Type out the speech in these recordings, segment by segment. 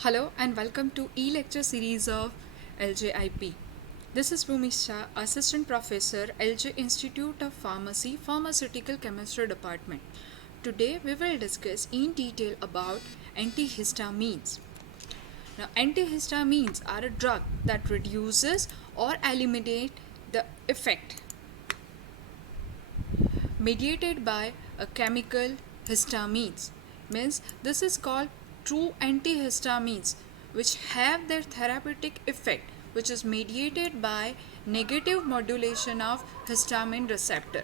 Hello and welcome to e-lecture series of LJIP. This is Bhumisha, Assistant Professor, LJ Institute of Pharmacy, Pharmaceutical Chemistry Department. Today we will discuss in detail about antihistamines. Now, antihistamines are a drug that reduces or eliminate the effect mediated by a chemical histamines. Means this is called true antihistamines, which have their therapeutic effect, which is mediated by negative modulation of histamine receptor,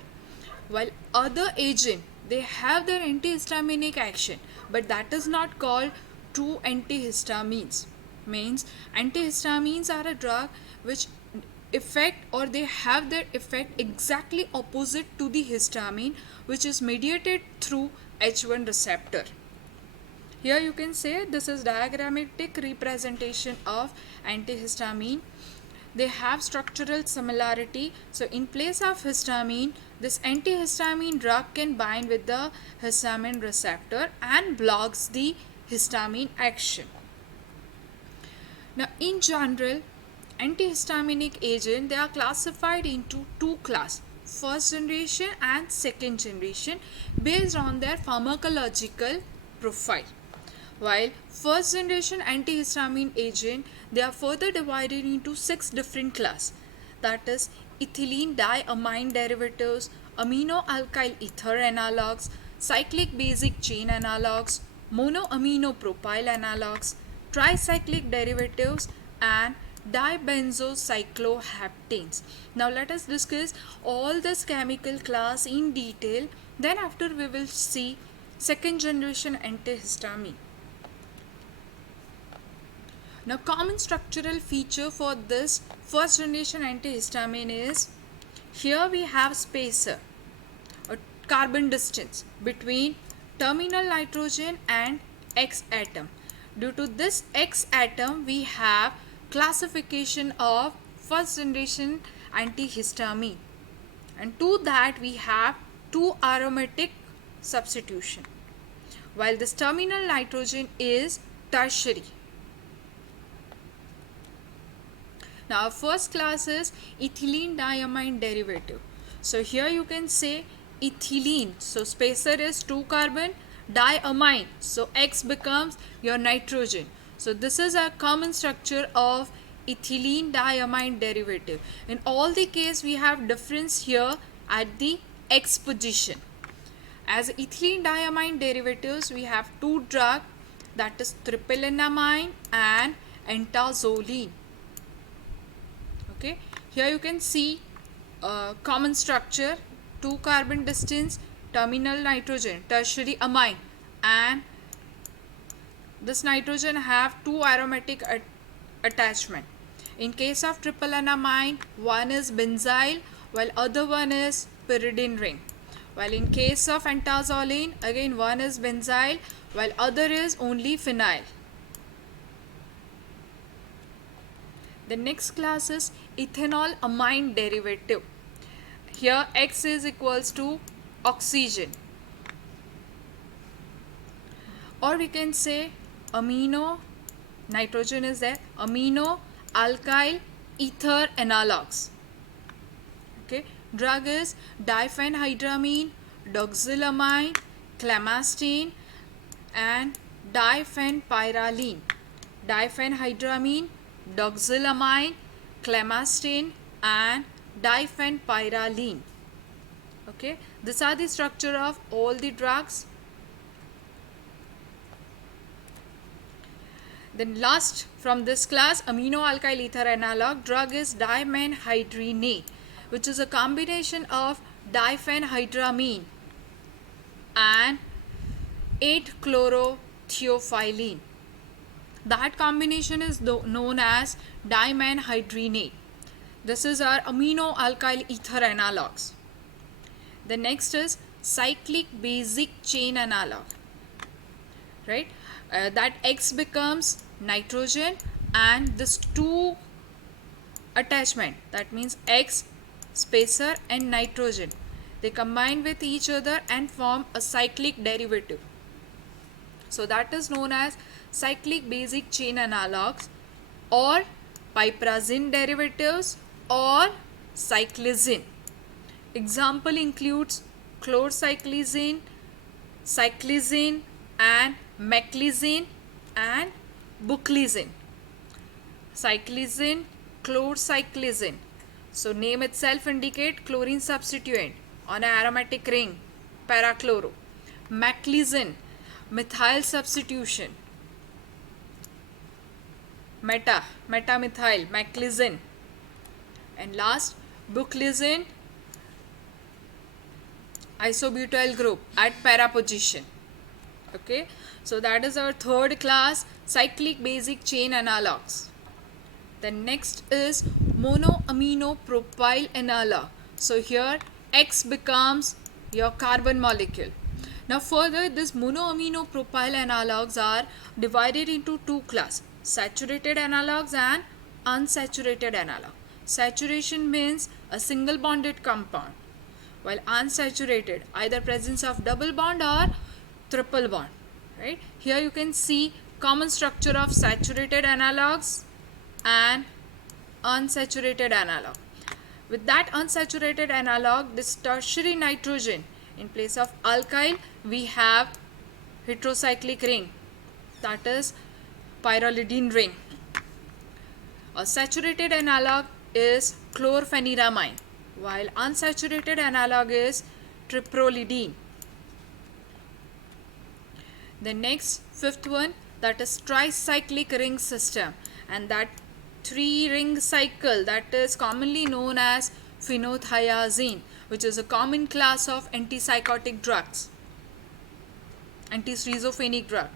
while other agent they have their antihistaminic action, but that is not called true antihistamines. Means antihistamines are a drug which effect or they have their effect exactly opposite to the histamine, which is mediated through H1 receptor. Here you can say this is diagrammatic representation of antihistamine. They have structural similarity. So in place of histamine, this antihistamine drug can bind with the histamine receptor and blocks the histamine action. Now in general, antihistaminic agent they are classified into two classes, first generation and second generation, based on their pharmacological profile. While first generation antihistamine agent they are further divided into six different classes, that is ethylene diamine derivatives, amino alkyl ether analogues, cyclic basic chain analogues, monoamino propyl analogues, tricyclic derivatives, and dibenzocycloheptanes. Now let us discuss all this chemical class in detail. Then after we will see second generation antihistamine. Now common structural feature for this first generation antihistamine is, here we have spacer or carbon distance between terminal nitrogen and X atom. Due to this X atom we have classification of first generation antihistamine, and to that we have two aromatic substitution, while this terminal nitrogen is tertiary. Now our first class is ethylene diamine derivative. So here you can say ethylene, so spacer is 2 carbon, diamine, so X becomes your nitrogen. So this is a common structure of ethylene diamine derivative. In all the case we have difference here at the X position. As ethylene diamine derivatives we have two drugs, that is triple-enamine and entazoline. Okay, here you can see common structure, 2 carbon distance, terminal nitrogen, tertiary amine, and this nitrogen have two aromatic attachment. In case of triple-enamine, one is benzyl while other one is pyridine ring, while in case of entazoline again one is benzyl while other is only phenyl. The next class is ethanol amine derivative. Here X is equals to oxygen, or we can say amino, nitrogen is there, amino alkyl ether analogues. Okay, drug is diphenhydramine, doxylamine, clemastine, and diphenpyraline. Diphenhydramine, doxylamine, clemastine, and diphenpyraline. Okay, these are the structure of all the drugs. Then last from this class, amino alkyl ether analog drug is dimenhydrinate, which is a combination of diphenhydramine and 8-chlorotheophylline. That combination is known as dimenhydrinate. This is our amino alkyl ether analogs. The next is cyclic basic chain analog, right? That X becomes nitrogen and this two attachment, that means X, spacer, and nitrogen, they combine with each other and form a cyclic derivative. So that is known as cyclic basic chain analogs or piperazine derivatives or cyclizine. Example includes chlorcyclizine, cyclizine and meclizine and buclizine. Cyclizine, chlorcyclizine. So name itself indicate chlorine substituent on an aromatic ring, parachloro. Meclizine, methyl substitution. Metamethyl, meclizine. And last, buclizine, isobutyl group at para position. Okay, so that is our third class, cyclic basic chain analogs. The next is monoamino propyl analog. So here X becomes your carbon molecule. Now further, this monoamino propyl analogs are divided into two classes, saturated analogs and unsaturated analog. Saturation means a single bonded compound, while unsaturated either presence of double bond or triple bond. Right? Here you can see common structure of saturated analogs and unsaturated analog. With that unsaturated analog, this tertiary nitrogen, in place of alkyl we have heterocyclic ring, that is pyrrolidine ring. A saturated analog is chlorpheniramine, while unsaturated analog is triprolidine. The next, fifth one, that is tricyclic ring system, and that three ring cycle, that is commonly known as phenothiazine, which is a common class of antipsychotic drugs, anti-schizophrenic drug.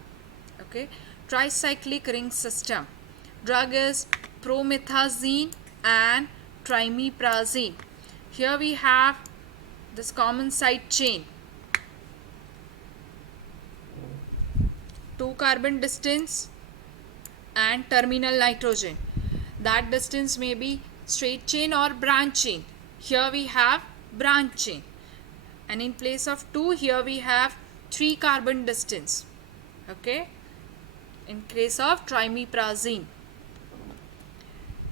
Okay, tricyclic ring system. Drug is promethazine and trimiprazine. Here we have this common side chain, 2 carbon distance and terminal nitrogen. That distance may be straight chain or branch chain. Here we have branch chain, and in place of 2 here we have 3 carbon distance. Okay, in case of trimiprazine.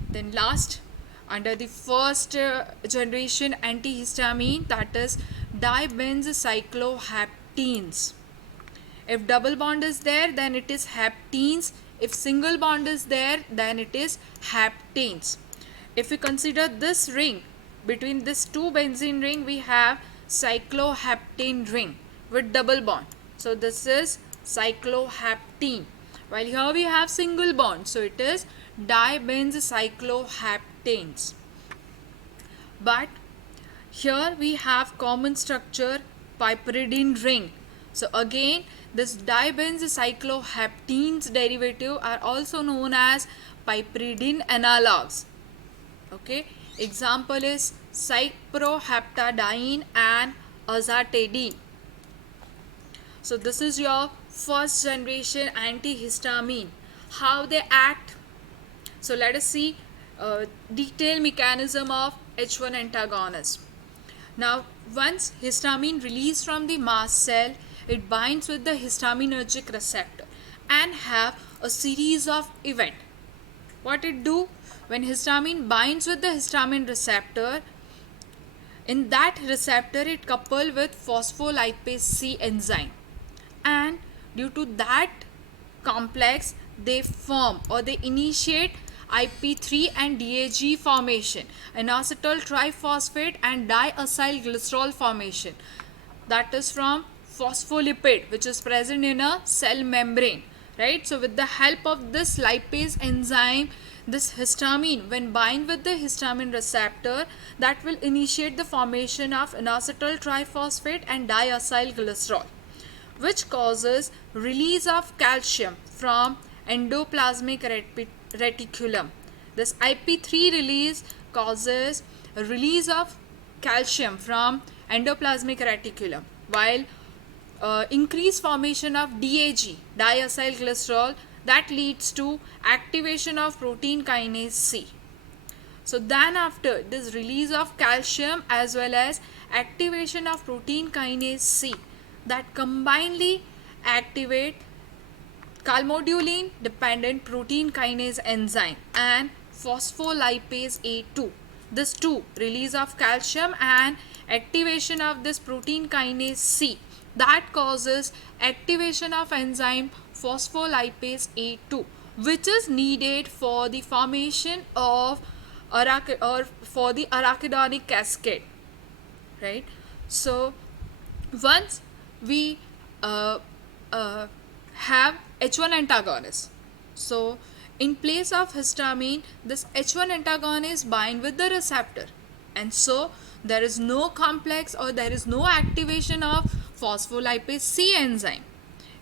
Then last, under the first generation antihistamine, that is dibenzocyclohaptenes. If double bond is there, then it is haptenes. If single bond is there, then it is haptanes. If we consider this ring, between this two benzene ring, we have cyclohaptane ring with double bond. So this is cyclohaptene. While here we have single bond, so it is dibenzocyclohaptanes. But here we have common structure, piperidine ring. So again, this dibenzocyclohaptenes derivative are also known as piperidine analogs. Okay, example is cyproheptadine and azatidine. So this is your first generation antihistamine. How they act? So let us see detailed mechanism of H1 antagonist. Now once histamine released from the mast cell, it binds with the histaminergic receptor and have a series of events. What it do? When histamine binds with the histamine receptor, in that receptor it couple with phospholipase C enzyme, and due to that complex they form or they initiate IP3 and DAG formation, inositol triphosphate and diacyl glycerol formation, that is from phospholipid which is present in a cell membrane, right? So with the help of this lipase enzyme, this histamine, when bind with the histamine receptor, that will initiate the formation of inositol triphosphate and diacyl glycerol, which causes release of calcium from endoplasmic reticulum. This IP3 release causes a release of calcium from endoplasmic reticulum, while increased formation of DAG, diacyl glycerol, that leads to activation of protein kinase C. So then after this release of calcium as well as activation of protein kinase C, that combinedly activate calmodulin dependent protein kinase enzyme and phospholipase A2. This two release of calcium and activation of this protein kinase C that causes activation of enzyme phospholipase A2, which is needed for the formation of for the arachidonic cascade, right? So once we uh, have H1 antagonist, so in place of histamine, this H1 antagonist bind with the receptor, and so there is no complex or there is no activation of phospholipase C enzyme.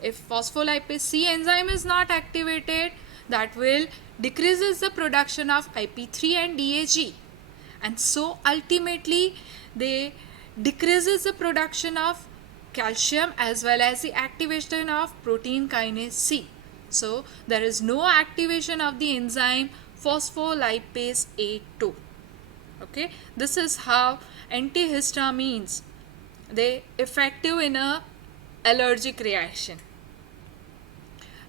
If phospholipase C enzyme is not activated, that will decreases the production of IP3 and DAG, and so ultimately they decreases the production of calcium as well as the activation of protein kinase C. So there is no activation of the enzyme phospholipase A2. Okay, this is how antihistamines they effective in a allergic reaction.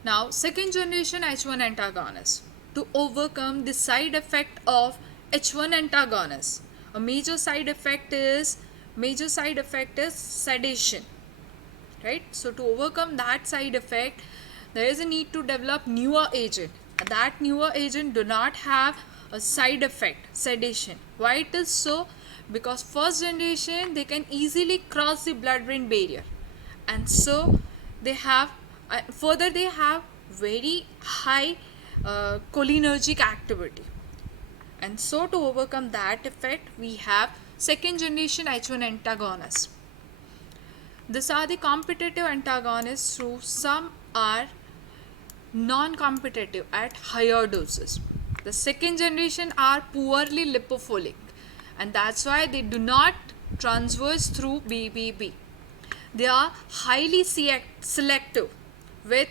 Now second generation H1 antagonist to overcome the side effect of H1 antagonist. A major side effect is sedation, right? So to overcome that side effect, there is a need to develop newer agent. That newer agent do not have a side effect sedation. Why it is so? Because first generation they can easily cross the blood-brain barrier, and so they have further they have very high cholinergic activity, and so to overcome that effect we have second generation H1 antagonists. These are the competitive antagonists, through some are non-competitive at higher doses. The second generation are poorly lipophilic, and that's why they do not transverse through BBB. They are highly selective with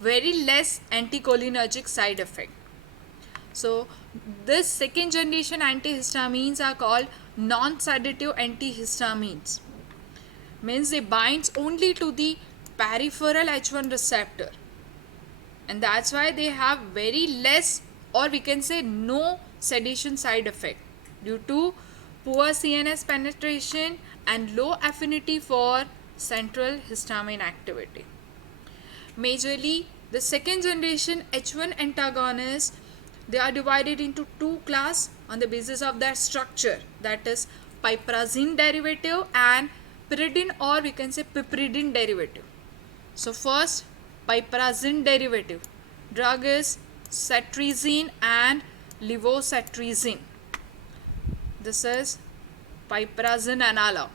very less anticholinergic side effect. So this second generation antihistamines are called non-sedative antihistamines. Means they binds only to the peripheral H1 receptor, and that's why they have very less, or we can say no, sedation side effect due to poor CNS penetration and low affinity for central histamine activity. Majorly the second generation H1 antagonists, they are divided into two classes on the basis of their structure, that is piperazine derivative and pyridine, or we can say piperidine derivative. So first, piperazine derivative drug is cetirizine and levocetirizine. This is piperazine analog.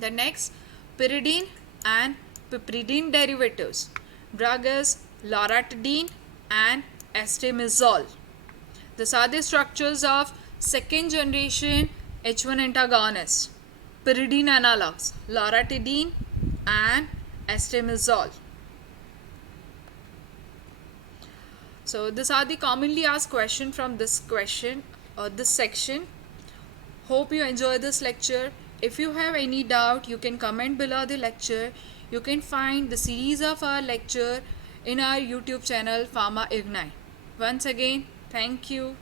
The next, pyridine and piperidine derivatives. Drug is loratadine and estimizole. These are the structures of second generation H1 antagonists. Pyridine analogs, loratadine and estimizole. So these are the commonly asked questions from this section. Hope you enjoy this lecture. If you have any doubt, you can comment below the lecture. You can find the series of our lecture in our YouTube channel Pharma Ignite. Once again, thank you.